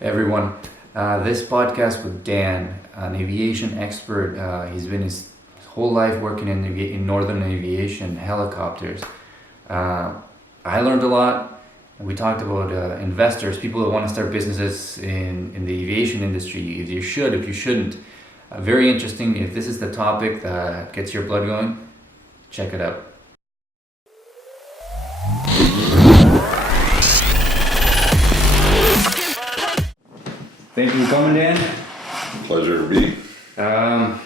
Everyone. This podcast with Dan, an aviation expert. He's been his whole life working in northern aviation, helicopters. I learned a lot. We talked about investors, people that want to start businesses in the aviation industry. If you should, if you shouldn't. Very interesting. If this is the topic that gets your blood going, check it out. Thank you for coming, Dan. Pleasure to be. Well,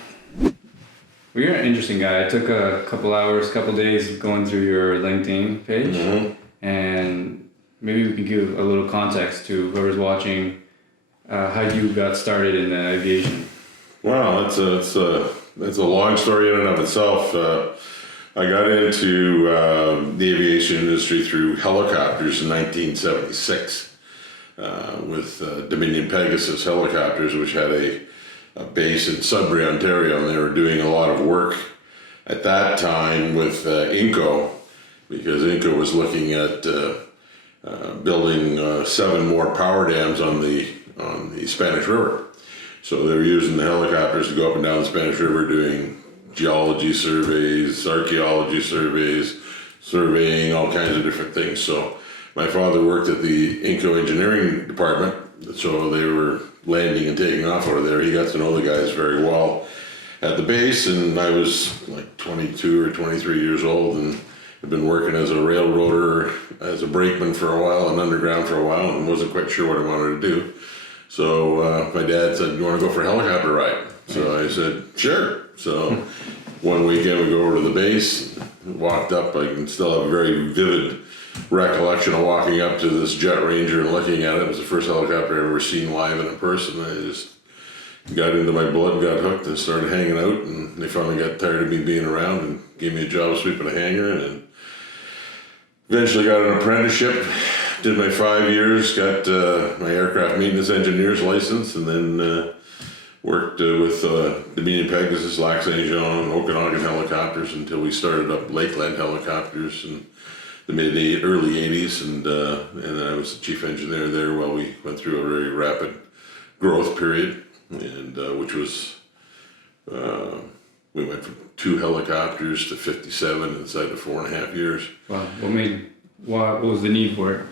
you're an interesting guy. I took a couple days going through your LinkedIn page, and maybe we can give a little context to whoever's watching how you got started in aviation. Wow, it's a long story in and of itself. I got into the aviation industry through helicopters in 1976 with Dominion Pegasus helicopters, which had a base in Sudbury, Ontario, and they were doing a lot of work at that time with Inco, because Inco was looking at building 7 more power dams on the Spanish River. So they were using the helicopters to go up and down the Spanish River doing geology surveys, archaeology surveys, surveying, all kinds of different things. So my father worked at the Inco engineering department, so they were landing and taking off over there. He got to know the guys very well at the base, and I was like 22 or 23 years old, and I'd been working as a railroader, as a brakeman for a while, and underground for a while, and wasn't quite sure what I wanted to do. So my dad said, "You want to go for a helicopter ride?" So I said, "Sure." So one weekend we go over to the base, walked up. I can still have a very vivid recollection of walking up to this Jet Ranger and looking at it. It was the first helicopter I'd ever seen live and in person. I just got into my blood, got hooked, and started hanging out. And they finally got tired of me being around and gave me a job sweeping a hangar. And eventually got an apprenticeship. Did my 5 years, got my aircraft maintenance engineer's license, and then worked with Dominion Pegasus, Lac Saint Jean, Okanagan helicopters until we started up Lakeland helicopters in the early 80s, and then I was the chief engineer there while we went through a very rapid growth period, and which was we went from 2 helicopters to 57 inside of 4.5 years. Wow. What was the need for it?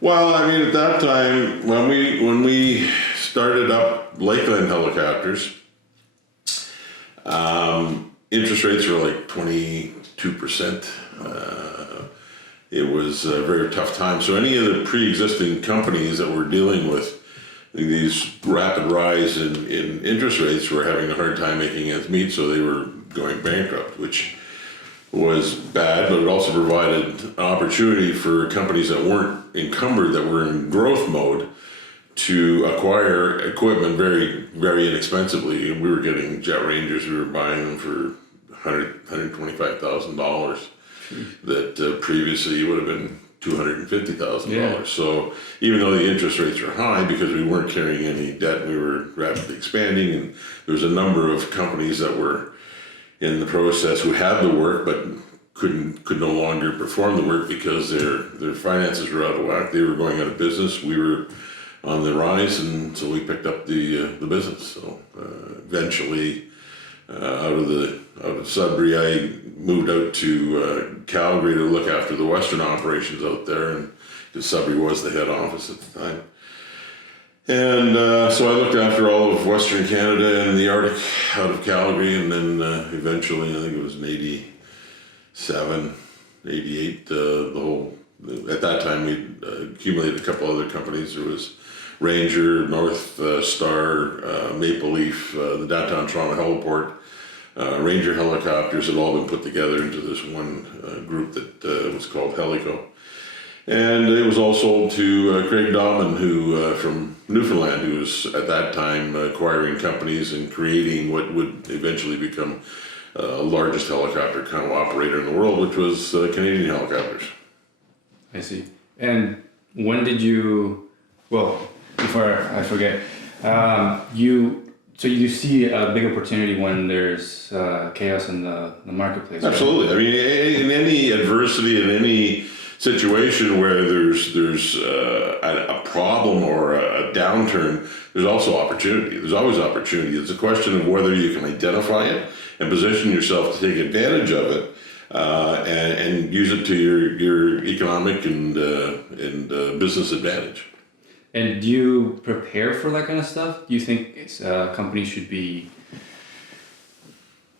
Well, I mean, at that time, when we started up Lakeland helicopters, interest rates were like 22%. It was a very tough time. So any of the pre-existing companies that were dealing with these rapid rise in interest rates were having a hard time making ends meet, so they were going bankrupt, which was bad, but it also provided an opportunity for companies that weren't encumbered, that were in growth mode, to acquire equipment very, very inexpensively. We were getting Jet Rangers, we were buying them for $125,000 that previously would have been $250,000. Yeah. So even though the interest rates were high, because we weren't carrying any debt, we were rapidly expanding, and there was a number of companies that were in the process who had the work but could no longer perform the work because their finances were out of whack. They were going out of business. We were on the rise, and so we picked up the business. So eventually, out of Sudbury, I moved out to Calgary to look after the Western operations out there, and because Sudbury was the head office at the time. And so I looked after all of Western Canada and the Arctic out of Calgary, and then eventually, I think it was in 87, 88, at that time we'd accumulated a couple other companies. There was Ranger, North Star, Maple Leaf, the downtown Toronto heliport. Ranger helicopters had all been put together into this one group that was called Helico. And it was all sold to Craig Dahman, who from Newfoundland, who was at that time acquiring companies and creating what would eventually become largest helicopter kind of operator in the world, which was Canadian Helicopters. I see. And when did you, well, before I forget, so you see a big opportunity when there's chaos in the marketplace, right? Absolutely. I mean, in any adversity, in any situation where there's a problem or a downturn, there's also opportunity. There's always opportunity. It's a question of whether you can identify it and position yourself to take advantage of it, and use it to your economic and business advantage. And do you prepare for that kind of stuff? Do you think companies should be?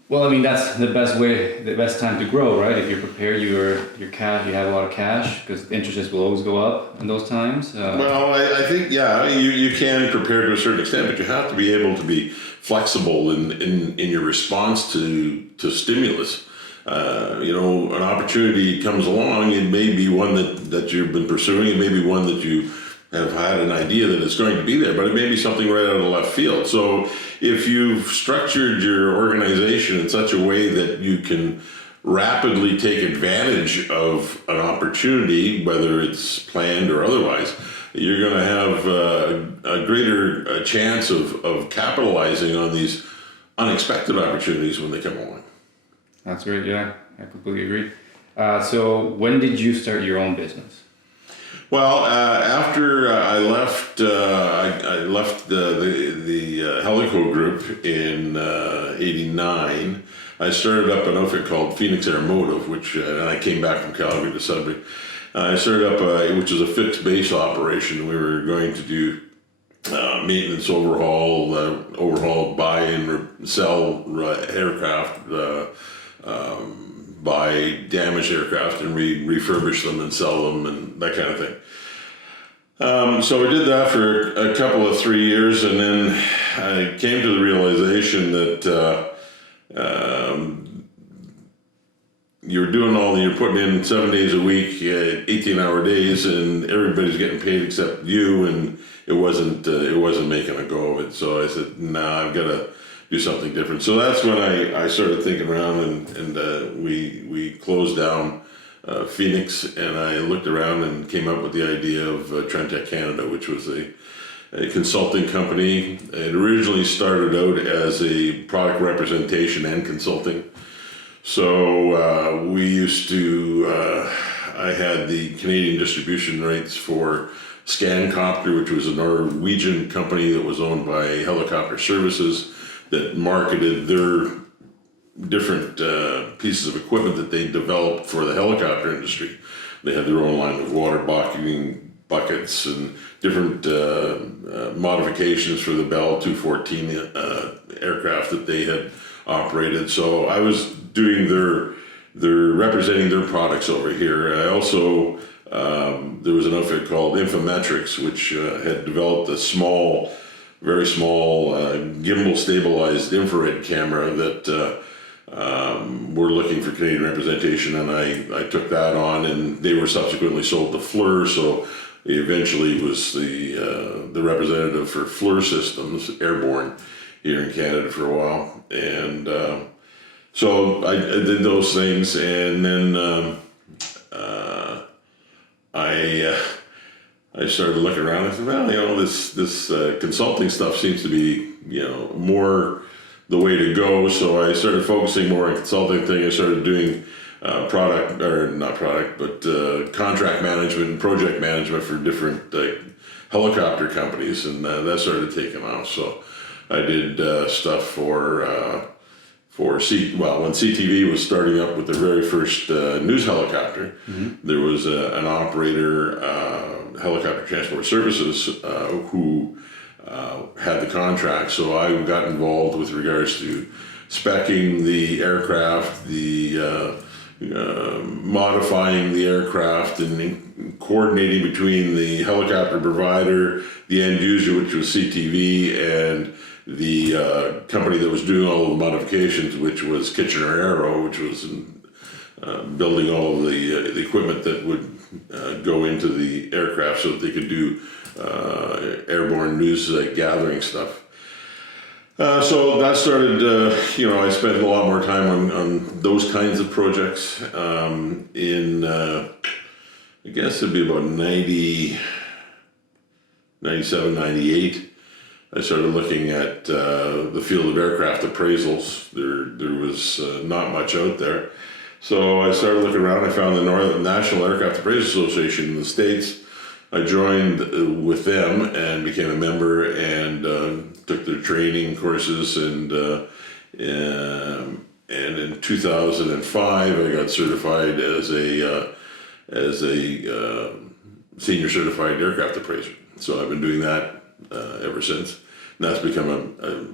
Well, I mean, that's the best time to grow, right? If you're prepared, your cash, you have a lot of cash because interest rates will always go up in those times. Well, I think, yeah, you can prepare to a certain extent, but you have to be able to be flexible in your response to stimulus. An opportunity comes along, it may be one that you've been pursuing, it may be one that you have had an idea that it's going to be there, but it may be something right out of left field. So if you've structured your organization in such a way that you can rapidly take advantage of an opportunity, whether it's planned or otherwise, you're going to have a greater chance of capitalizing on these unexpected opportunities when they come along. That's great. Yeah, I completely agree. So when did you start your own business? Well, after I left the Helico Group in '89, I started up an outfit called Phoenix Aeromotive, and I came back from Calgary to Sudbury. I started up which is a fixed base operation. We were going to do maintenance, overhaul, buy and sell aircraft. Buy damaged aircraft and refurbish them and sell them and that kind of thing. So we did that for a couple of 3 years, and then I came to the realization that you're putting in 7 days a week, 18-hour days, and everybody's getting paid except you, and it wasn't making a go of it. So I said, nah, I've got to do something different. So that's when I started thinking around, and we closed down Phoenix, and I looked around and came up with the idea of Trend Tec Canada, which was a consulting company. It originally started out as a product representation and consulting. So we used to, I had the Canadian distribution rights for Scancopter, which was a Norwegian company that was owned by Helicopter Services, that marketed their different pieces of equipment that they developed for the helicopter industry. They had their own line of water buckets and different modifications for the Bell 214 aircraft that they had operated. So I was doing their representing their products over here. I also there was an outfit called Infometrics, which had developed a very small gimbal stabilized infrared camera that were looking for Canadian representation, and I took that on, and they were subsequently sold to FLIR, so he eventually was the representative for FLIR Systems Airborne here in Canada for a while. And so I did those things, and then I started looking around. I said, well, this consulting stuff seems to be, more the way to go. So I started focusing more on consulting thing. I started doing contract management and project management for different helicopter companies, and that started taking off. So I did stuff when CTV was starting up with their very first news helicopter. Mm-hmm. There was an operator, Helicopter Transport Services, who had the contract. So I got involved with regards to speccing the aircraft, modifying the aircraft, and coordinating between the helicopter provider, the end user, which was CTV, and the company that was doing all of the modifications, which was Kitchener Aero, which was building all of the equipment that would go into the aircraft so that they could do airborne news gathering stuff. So that started, I spent a lot more time on those kinds of projects. I guess it'd be about 97, 98. I started looking at the field of aircraft appraisals. There was not much out there. So I started looking around. I found the National Aircraft Appraisers Association in the States. I joined with them and became a member and took their training courses. And in 2005, I got certified as a senior certified aircraft appraiser. So I've been doing that ever since. And that's become a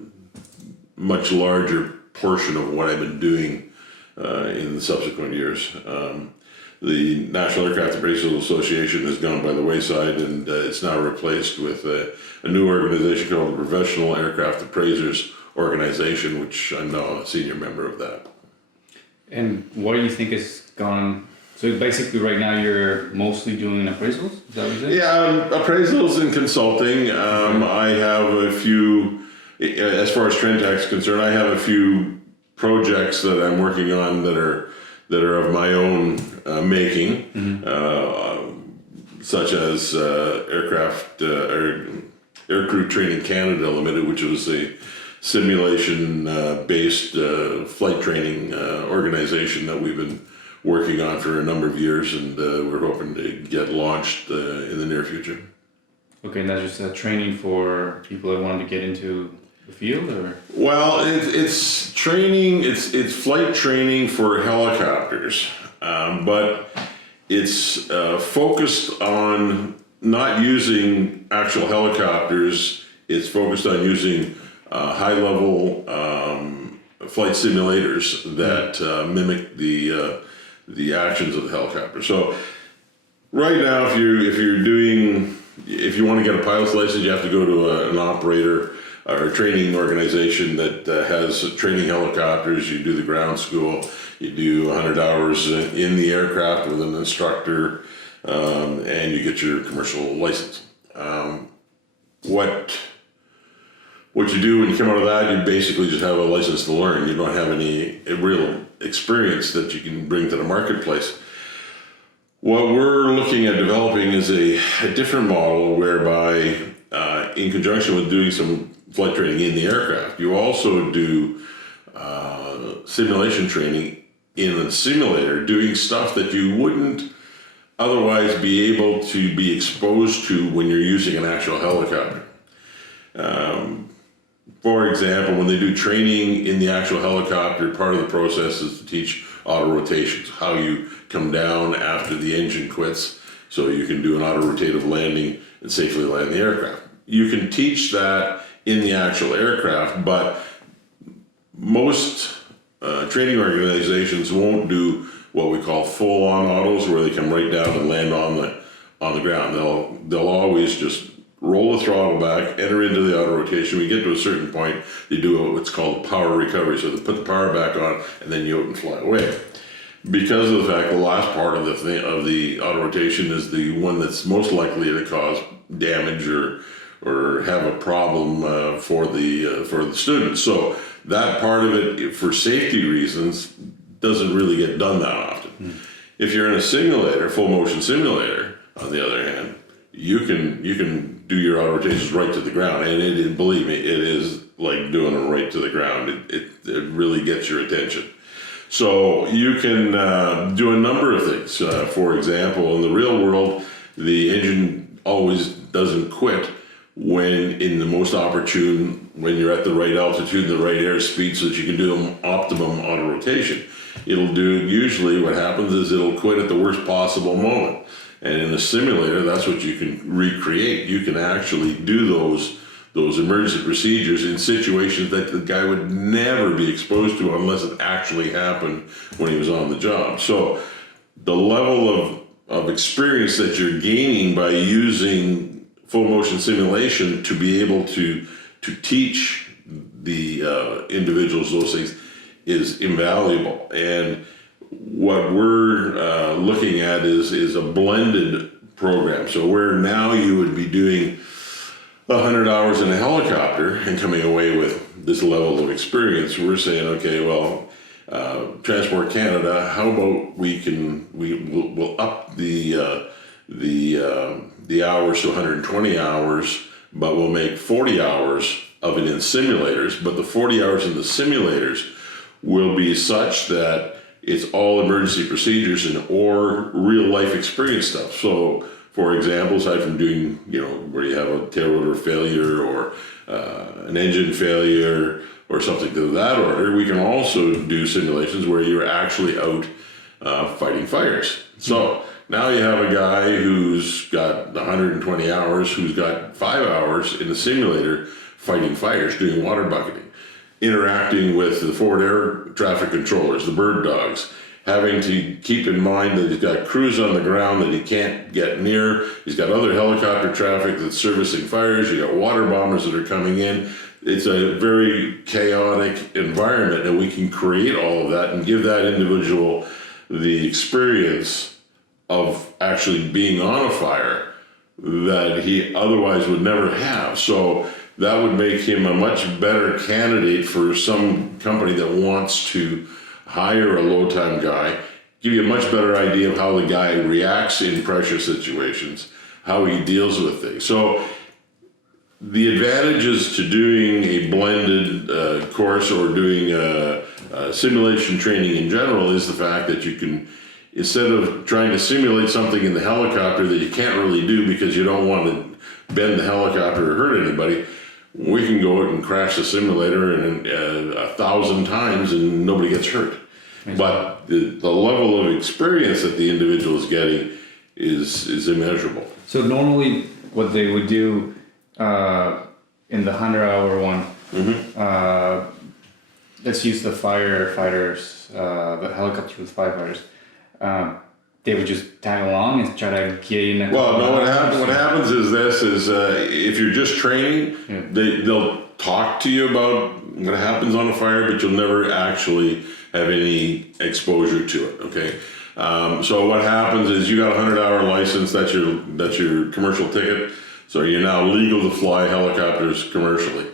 much larger portion of what I've been doing in the subsequent years. The National Aircraft Appraisers Association has gone by the wayside, and it's now replaced with a new organization called the Professional Aircraft Appraisers Organization, which I'm now a senior member of that. And what do you think has gone? So basically, right now you're mostly doing appraisals. Is that what it is? Yeah, appraisals and consulting. I have a few, as far as Trend Tec is concerned, I have a few projects that I'm working on that are of my own making, such as Aircrew Training Canada Limited, which was a simulation-based flight training organization that we've been working on for a number of years, and we're hoping to get launched in the near future. Okay, and that's just training for people that wanted to get into the field, or? Well, it's training. It's flight training for helicopters, but it's focused on not using actual helicopters. It's focused on using high-level flight simulators that mimic the actions of the helicopter. So, right now, if you want to get a pilot's license, you have to go to an operator or a training organization that has training helicopters. You do the ground school, you do 100 hours in the aircraft with an instructor, and you get your commercial license. What you do when you come out of that, you basically just have a license to learn. You don't have any real experience that you can bring to the marketplace. What we're looking at developing is a different model whereby, in conjunction with doing some flight training in the aircraft, you also do simulation training in a simulator, doing stuff that you wouldn't otherwise be able to be exposed to when you're using an actual helicopter. For example, when they do training in the actual helicopter, part of the process is to teach auto rotations, how you come down after the engine quits so you can do an auto rotative landing and safely land the aircraft. You can teach that in the actual aircraft, but most training organizations won't do what we call full-on autos, where they come right down and land on the ground. They'll always just roll the throttle back, enter into the auto rotation. We get to a certain point, they do what's called power recovery. So they put the power back on, and then you out and fly away. Because of the fact the last part of the auto rotation is the one that's most likely to cause damage or have a problem for the students. So that part of it, for safety reasons, doesn't really get done that often. If you're in a simulator, full motion simulator, on the other hand, you can do your auto rotations right to the ground, and believe me, it is like doing them right to the ground. It really gets your attention. So you can do a number of things. For example, in the real world, the engine always doesn't quit when in the most opportune, when you're at the right altitude, the right airspeed, so that you can do optimum auto rotation. Usually what happens is it'll quit at the worst possible moment. And in a simulator, that's what you can recreate. You can actually do those emergency procedures in situations that the guy would never be exposed to unless it actually happened when he was on the job. So the level of experience that you're gaining by using full motion simulation to be able to teach the individuals those things is invaluable. And what we're looking at is a blended program. So where now you would be doing 100 hours in a helicopter and coming away with this level of experience, we're saying, okay, well, Transport Canada, how about we'll up the hours to 120 hours, but we'll make 40 hours of it in simulators. But the 40 hours in the simulators will be such that it's all emergency procedures and or real life experience stuff. So, for example, aside from doing, where you have a tail rotor failure or an engine failure or something to that order, we can also do simulations where you're actually out fighting fires. So now you have a guy who's got 120 hours, who's got 5 hours in the simulator fighting fires, doing water bucketing, interacting with the forward air traffic controllers, the bird dogs, having to keep in mind that he's got crews on the ground that he can't get near. He's got other helicopter traffic that's servicing fires. You got water bombers that are coming in. It's a very chaotic environment, and we can create all of that and give that individual the experience of actually being on a fire that he otherwise would never have. So that would make him a much better candidate for some company that wants to hire a low-time guy, give you a much better idea of how the guy reacts in pressure situations, how he deals with things. So the advantages to doing a blended course or doing simulation training in general is the fact that you can, instead of trying to simulate something in the helicopter that you can't really do because you don't want to bend the helicopter or hurt anybody, we can go out and crash the simulator and 1,000 times and nobody gets hurt. Exactly. But the level of experience that the individual is getting is immeasurable. So normally what they would do in the 100-hour one, let's use the firefighters, the helicopter with firefighters. They would just tag along and try to get in. Well, no. What happens is this: if you're just training, they'll talk to you about what happens on a fire, but you'll never actually have any exposure to it. Okay. So what happens is you got a 100-hour license. That's your commercial ticket. So you're now legal to fly helicopters commercially.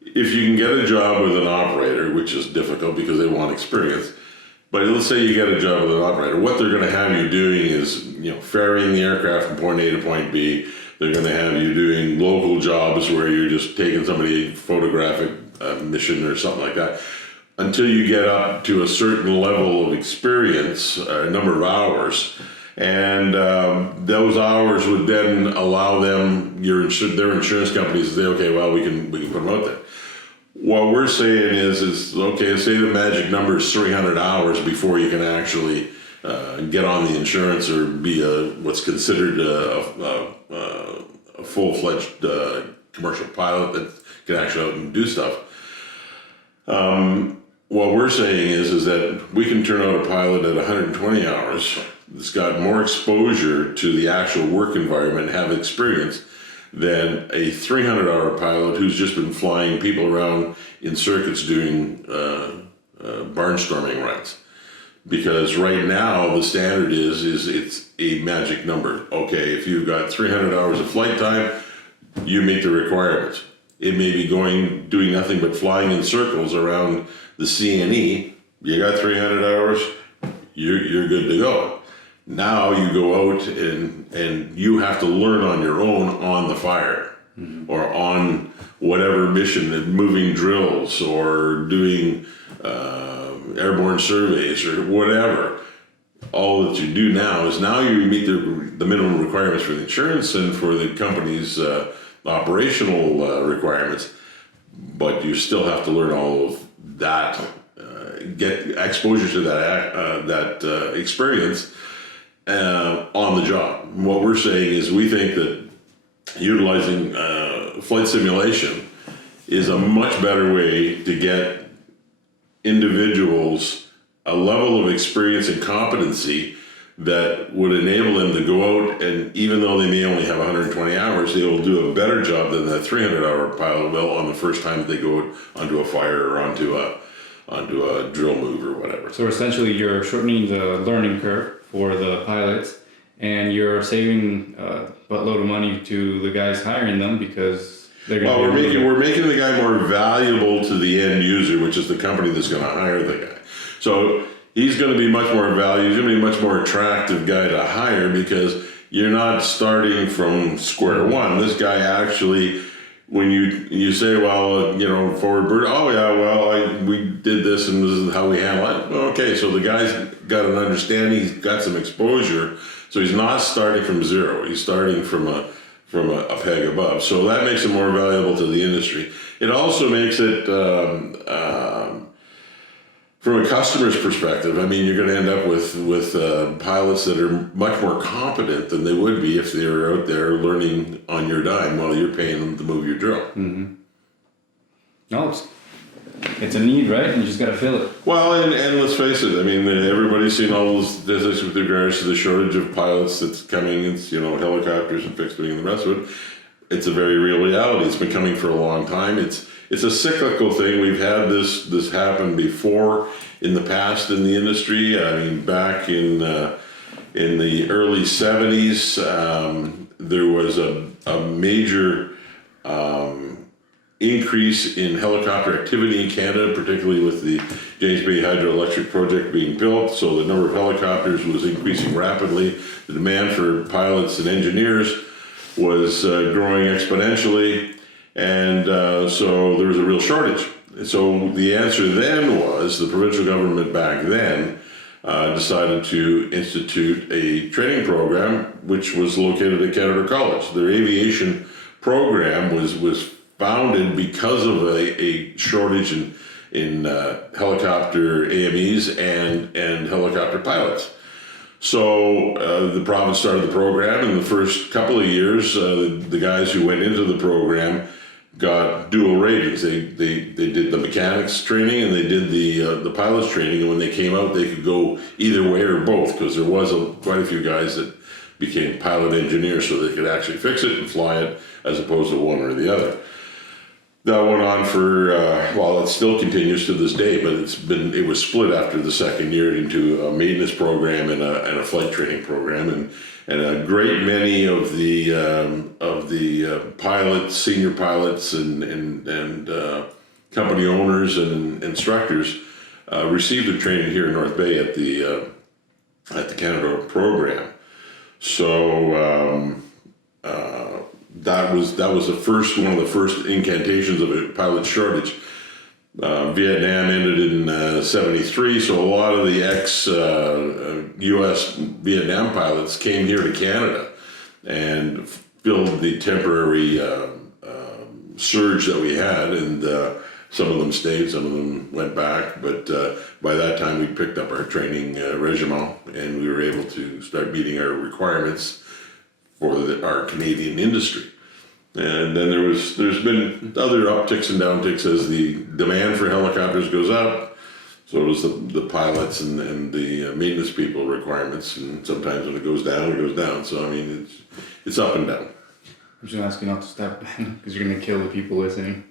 If you can get a job with an operator, which is difficult because they want experience. But let's say you get a job with an operator. What they're going to have you doing is, ferrying the aircraft from point A to point B. They're going to have you doing local jobs where you're just taking somebody photographic mission or something like that. Until you get up to a certain level of experience, a number of hours, and those hours would then allow them, their insurance companies, to say, okay, well, we can put them out there. What we're saying is okay, say the magic number is 300 hours before you can actually get on the insurance or be what's considered a full-fledged commercial pilot that can actually out and do stuff. What we're saying is that we can turn out a pilot at 120 hours that's got more exposure to the actual work environment and have experience than a 300-hour pilot who's just been flying people around in circuits doing barnstorming runs. Because right now the standard is it's a magic number. Okay, if you've got 300 hours of flight time, you meet the requirements. It may be doing nothing but flying in circles around the CNE. You got 300 hours, you're good to go. Now you go out and you have to learn on your own on the fire or on whatever mission, moving drills or doing airborne surveys or whatever. All that you do now is you meet the minimum requirements for the insurance and for the company's operational requirements, but you still have to learn all of that, get exposure to that experience on the job. What we're saying is we think that utilizing flight simulation is a much better way to get individuals a level of experience and competency that would enable them to go out, and even though they may only have 120 hours, they will do a better job than that 300-hour pilot will on the first time that they go out onto a fire or onto a drill move or whatever. So essentially you're shortening the learning curve for the pilots, and you're saving a buttload of money to the guys hiring them because they're going to we're making the guy more valuable to the end user, which is the company that's going to hire the guy. So he's going to be much more valuable. He's going to be a much more attractive guy to hire because you're not starting from square one. This guy actually when you say, well, forward bird, oh yeah, well, we did this and this is how we handle it. Well, okay, so the guy's got an understanding, he's got some exposure, so he's not starting from zero. He's starting from a peg above. So that makes it more valuable to the industry. It also makes it, from a customer's perspective, I mean, you're going to end up with pilots that are much more competent than they would be if they were out there learning on your dime while you're paying them to move your drill. Mm-hmm. No, it's a need, right? And you just got to fill it. Well, and let's face it, I mean, everybody's seen all those statistics with regards to the shortage of pilots that's coming. It's, helicopters and fixed wing and the rest of it. It's a very real reality. It's been coming for a long time. It's a cyclical thing. We've had this happen before in the past in the industry. I mean, back in the early 70s, there was a major increase in helicopter activity in Canada, particularly with the James Bay Hydroelectric project being built. So the number of helicopters was increasing rapidly. The demand for pilots and engineers was growing exponentially. And so there was a real shortage. So the answer then was the provincial government back then decided to institute a training program, which was located at Canada College. Their aviation program was founded because of a shortage in helicopter AMEs and helicopter pilots. So the province started the program. In the first couple of years, the guys who went into the program got dual ratings. They did the mechanics training and they did the pilots training, and when they came out they could go either way or both, because there was quite a few guys that became pilot engineers so they could actually fix it and fly it as opposed to one or the other. That went on for well, it still continues to this day, but it was split after the second year into a maintenance program and a flight training program, and a great many of the pilots, senior pilots, and company owners and instructors received their training here in North Bay at the Canada program. So that was one of the first incantations of a pilot shortage. Vietnam ended in 73, so a lot of the ex-U.S. Vietnam pilots came here to Canada and filled the temporary surge that we had, and some of them stayed, some of them went back, but by that time we picked up our training regimen and we were able to start meeting our requirements for our Canadian industry. And then there's been other upticks and downticks as the demand for helicopters goes up. So does the pilots and the maintenance people requirements. And sometimes when it goes down, it goes down. So I mean, it's up and down. I'm just gonna ask you not to stop banging because you're gonna kill the people listening.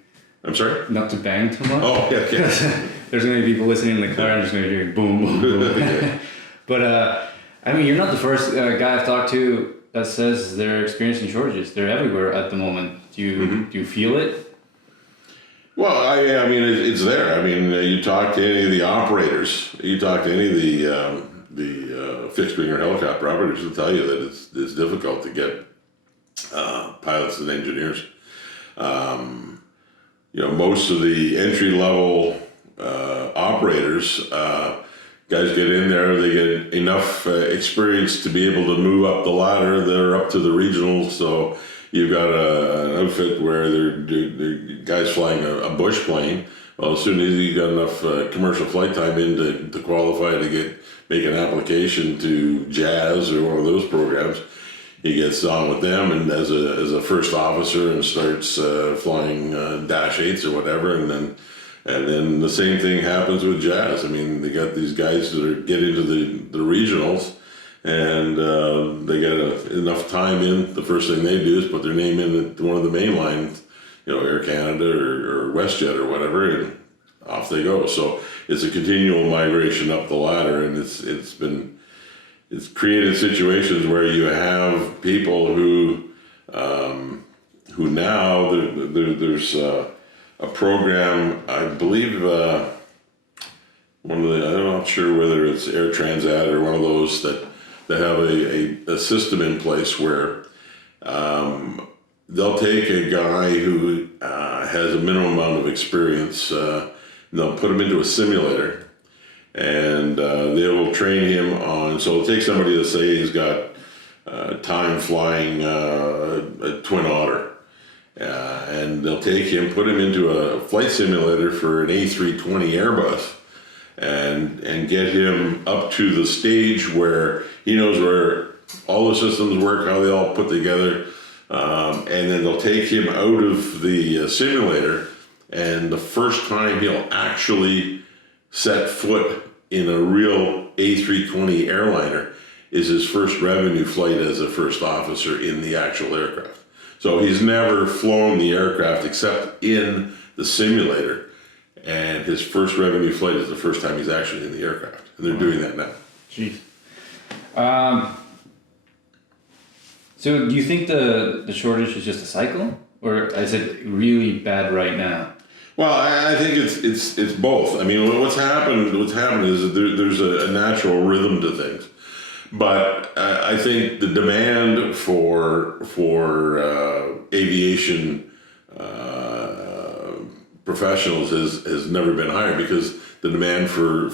I'm sorry? Not to bang too much. Oh yeah. There's gonna be people listening in the car and just gonna hear boom, boom, boom. But I mean, you're not the first guy I've talked to that says they're experiencing shortages. They're everywhere at the moment. Do you feel it? Well, I mean, it's there. I mean, you talk to any of the operators, you talk to any of the fixed wing or helicopter operators, will tell you that it's difficult to get pilots and engineers. Most of the entry level operators. Guys get in there, they get enough experience to be able to move up the ladder. They're up to the regionals, so you've got an outfit where they're guys flying a bush plane. Well, as soon as you got enough commercial flight time in to qualify to make an application to Jazz or one of those programs, he gets on with them and as a first officer and starts flying Dash 8s or whatever, and then the same thing happens with Jazz. I mean, they got these guys that get into the regionals, and they get enough time in. The first thing they do is put their name in at one of the main lines, Air Canada or WestJet or whatever, and off they go. So it's a continual migration up the ladder, and it's created situations where you have people who now there's a program, I believe, I'm not sure whether it's Air Transat or one of those that have a system in place where they'll take a guy who has a minimum amount of experience, they'll put him into a simulator, and they will train him on, so it'll take somebody to say he's got time flying a Twin Otter. And they'll take him, put him into a flight simulator for an A320 Airbus, and get him up to the stage where he knows where all the systems work, how they all put together, and then they'll take him out of the simulator, and the first time he'll actually set foot in a real A320 airliner is his first revenue flight as a first officer in the actual aircraft. So he's never flown the aircraft except in the simulator, and his first revenue flight is the first time he's actually in the aircraft, and they're doing that now. Jeez. So do you think the shortage is just a cycle, or is it really bad right now? Well, I think it's both. I mean, what's happened is that there's a natural rhythm to things. But I think the demand for aviation professionals has never been higher, because the demand for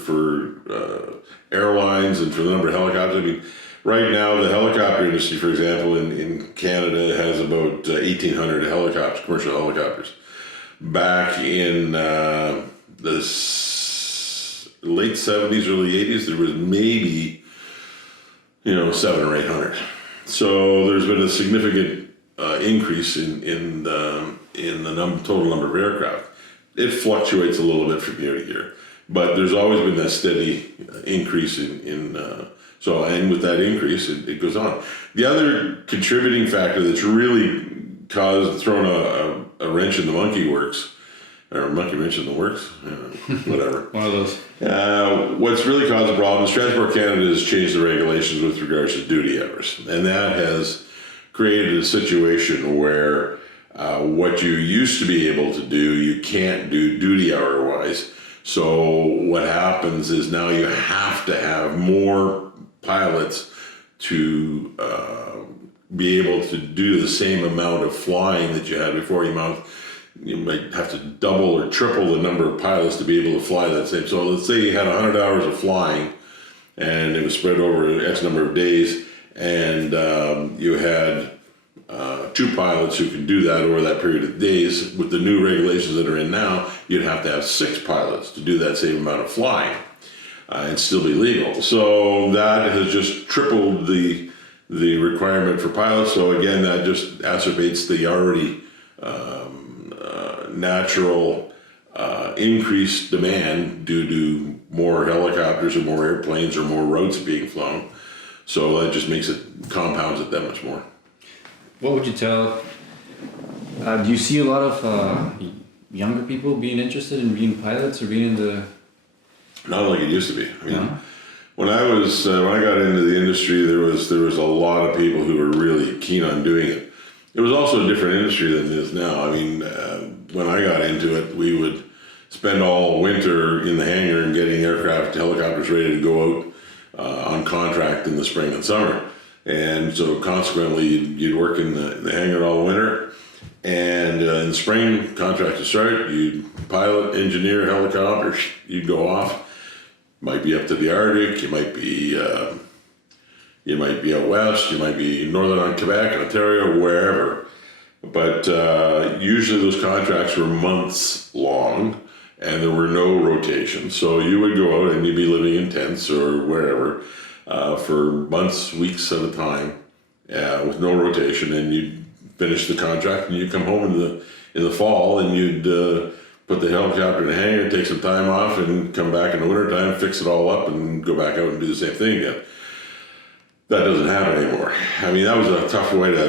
airlines and for the number of helicopters. I mean, right now the helicopter industry, for example, in Canada has about 1,800 helicopters, commercial helicopters. Back in the late 70s, early 80s, there was maybe 700 or 800. So there's been a significant increase in the total number of aircraft. It fluctuates a little bit from year to year, but there's always been that steady increase and with that increase, it goes on. The other contributing factor that's really thrown a wrench in the monkey works, or a monkey wrench in the works, whatever. One of those. What's really caused the problem is Transport Canada has changed the regulations with regards to duty hours, and that has created a situation where what you used to be able to do, you can't do duty hour wise. So what happens is now you have to have more pilots to be able to do the same amount of flying that you had before. You might have to double or triple the number of pilots to be able to fly that same. So let's say you had 100 hours of flying, and it was spread over X number of days, and you had 2 pilots who could do that over that period of days. With the new regulations that are in now, you'd have to have 6 pilots to do that same amount of flying and still be legal. So that has just tripled the requirement for pilots. So again, that just exacerbates the already natural increased demand due to more helicopters or more airplanes or more routes being flown. So that just compounds it that much more. What would you tell? Do you see a lot of younger people being interested in being pilots or being in the? Not like it used to be. I mean, when I got into the industry, there was a lot of people who were really keen on doing it. It was also a different industry than it is now. I mean, when I got into it, we would spend all winter in the hangar and getting helicopters ready to go out on contract in the spring and summer. And so consequently, you'd work in the hangar all winter. And in the spring, contract to start, you'd pilot, engineer helicopters, you'd go off. Might be up to the Arctic, you might be out west, you might be northern on Quebec, Ontario, wherever. But usually those contracts were months long, and there were no rotations. So you would go out and you'd be living in tents or wherever for months, weeks at a time, with no rotation, and you'd finish the contract and you'd come home in the fall and you'd put the helicopter in the hangar, take some time off, and come back in the wintertime, fix it all up, and go back out and do the same thing again. That doesn't happen anymore. I mean, that was a tough way to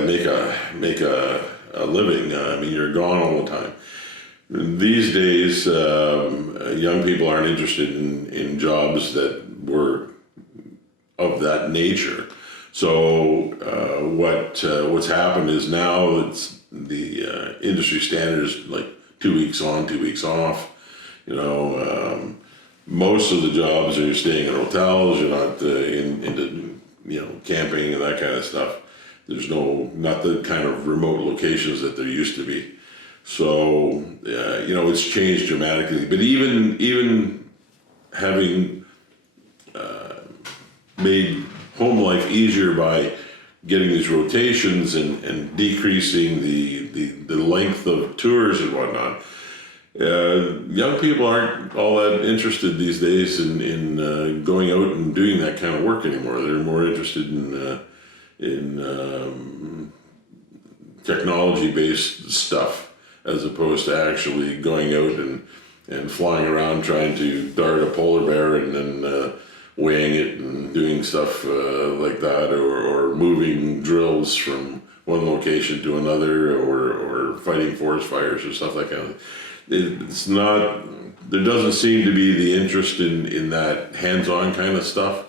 make a living. I mean, you're gone all the time. These days, young people aren't interested in jobs that were of that nature. So what's happened is now it's the industry standard is like 2 weeks on, 2 weeks off. Most of the jobs are you're staying in hotels. You're not into camping and that kind of stuff. There's not the kind of remote locations that there used to be. So, it's changed dramatically. But even having made home life easier by getting these rotations and decreasing the length of tours and whatnot, young people aren't all that interested these days in going out and doing that kind of work anymore. They're more interested in technology-based stuff as opposed to actually going out and flying around trying to dart a polar bear and then weighing it and doing stuff like that, or moving drills from one location to another, or fighting forest fires or stuff like that. It's not. There doesn't seem to be the interest in that hands-on kind of stuff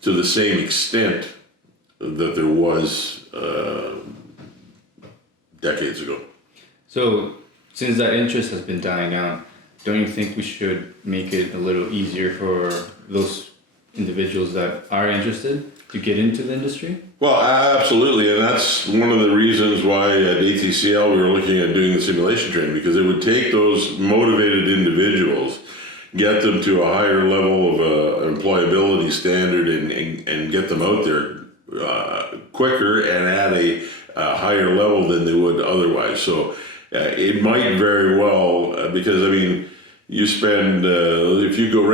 to the same extent that there was decades ago. So, since that interest has been dying down, don't you think we should make it a little easier for those individuals that are interested to get into the industry? Well, absolutely, and that's one of the reasons why at ATCL we were looking at doing the simulation training, because it would take those motivated individuals, get them to a higher level of employability standard, and get them out there quicker and at a higher level than they would otherwise. So it might very well, because I mean, you spend, if you go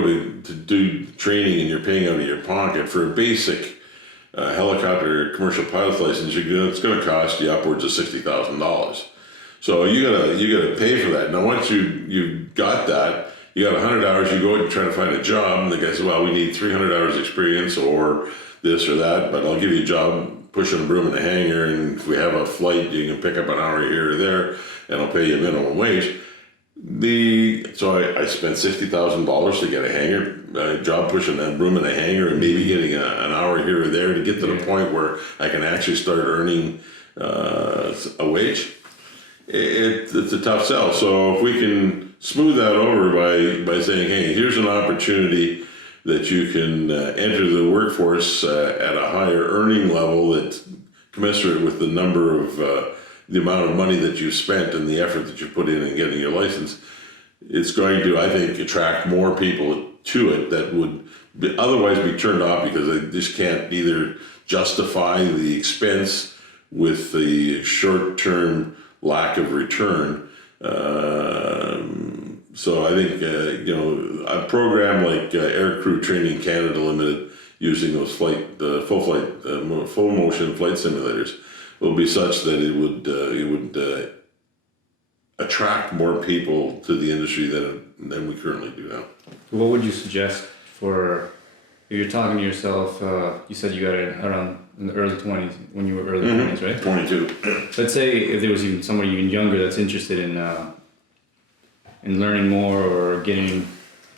to do training and you're paying out of your pocket for a basic helicopter commercial pilot's license, it's going to cost you upwards of $60,000. So you gotta pay for that. Now once you've got that, you got 100 hours, you go out and try to find a job, and the guy says, well, we need 300 hours experience or this or that, but I'll give you a job pushing a broom in the hangar, and if we have a flight, you can pick up an hour here or there, and I'll pay you minimum wage. So I spent $60,000 to get a job pushing that broom in the hangar, and maybe getting an hour here or there to get to the point where I can actually start earning a wage. It's a tough sell. So if we can smooth that over by saying, hey, here's an opportunity that you can enter the workforce at a higher earning level that's commensurate with the number of the amount of money that you've spent and the effort that you put in getting your license, it's going to, I think, attract more people to it that would otherwise be turned off because they just can't either justify the expense with the short-term lack of return. So I think, a program like Aircrew Training Canada Limited, using those full motion flight simulators, will be such that it would attract more people to the industry than we currently do now. What would you suggest for, if you're talking to yourself, you said you got it around in the early 20s, when you were early 20s, right? 22. Let's say if there was even somebody even younger that's interested in learning more or getting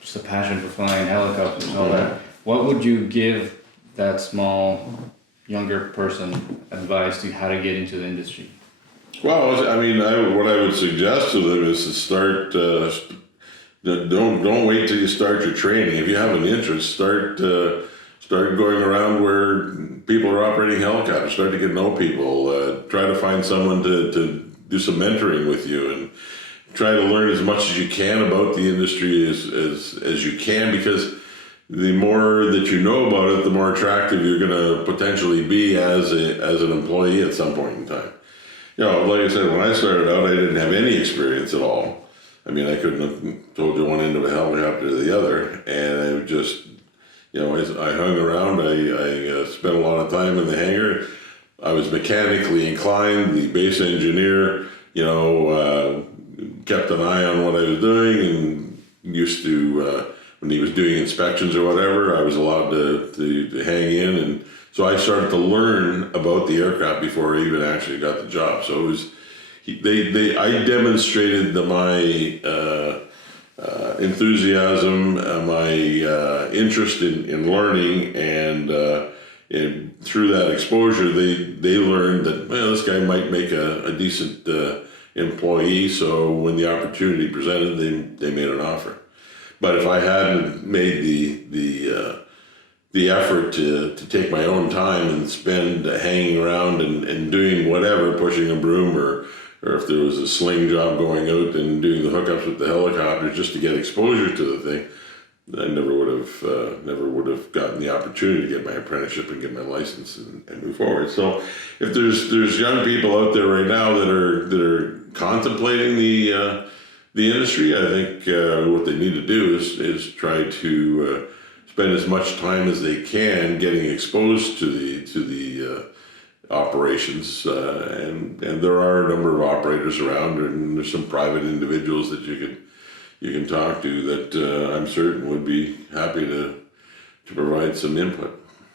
just a passion for flying helicopters and all that, what would you give that small, younger person advice to how to get into the industry? Well, I mean, what I would suggest to them is to start. Don't wait till you start your training. If you have an interest, start going around where people are operating helicopters. Start to get to know people. Try to find someone to do some mentoring with you, and try to learn as much as you can about the industry as you can, because the more that you know about it, the more attractive you're going to potentially be as an employee at some point in time. Like I said, when I started out, I didn't have any experience at all. I mean, I couldn't have told you one end of a helicopter to the other, and I just, I hung around. I spent a lot of time in the hangar. I was mechanically inclined. The base engineer, kept an eye on what I was doing, and used to, when he was doing inspections or whatever, I was allowed to hang in, and so I started to learn about the aircraft before I even actually got the job. So it was, I demonstrated my enthusiasm, my interest in learning, and through that exposure, they learned that, this guy might make a decent employee. So when the opportunity presented, they made an offer. But if I hadn't made the the effort to take my own time and spend hanging around and doing whatever, pushing a broom or if there was a sling job going out and doing the hookups with the helicopter just to get exposure to the thing, I never would have gotten the opportunity to get my apprenticeship and get my license and move forward. So if there's young people out there right now that are contemplating the industry, I think what they need to do is try to spend as much time as they can getting exposed to the operations, and there are a number of operators around, and there's some private individuals that you can talk to that I'm certain would be happy to provide some input.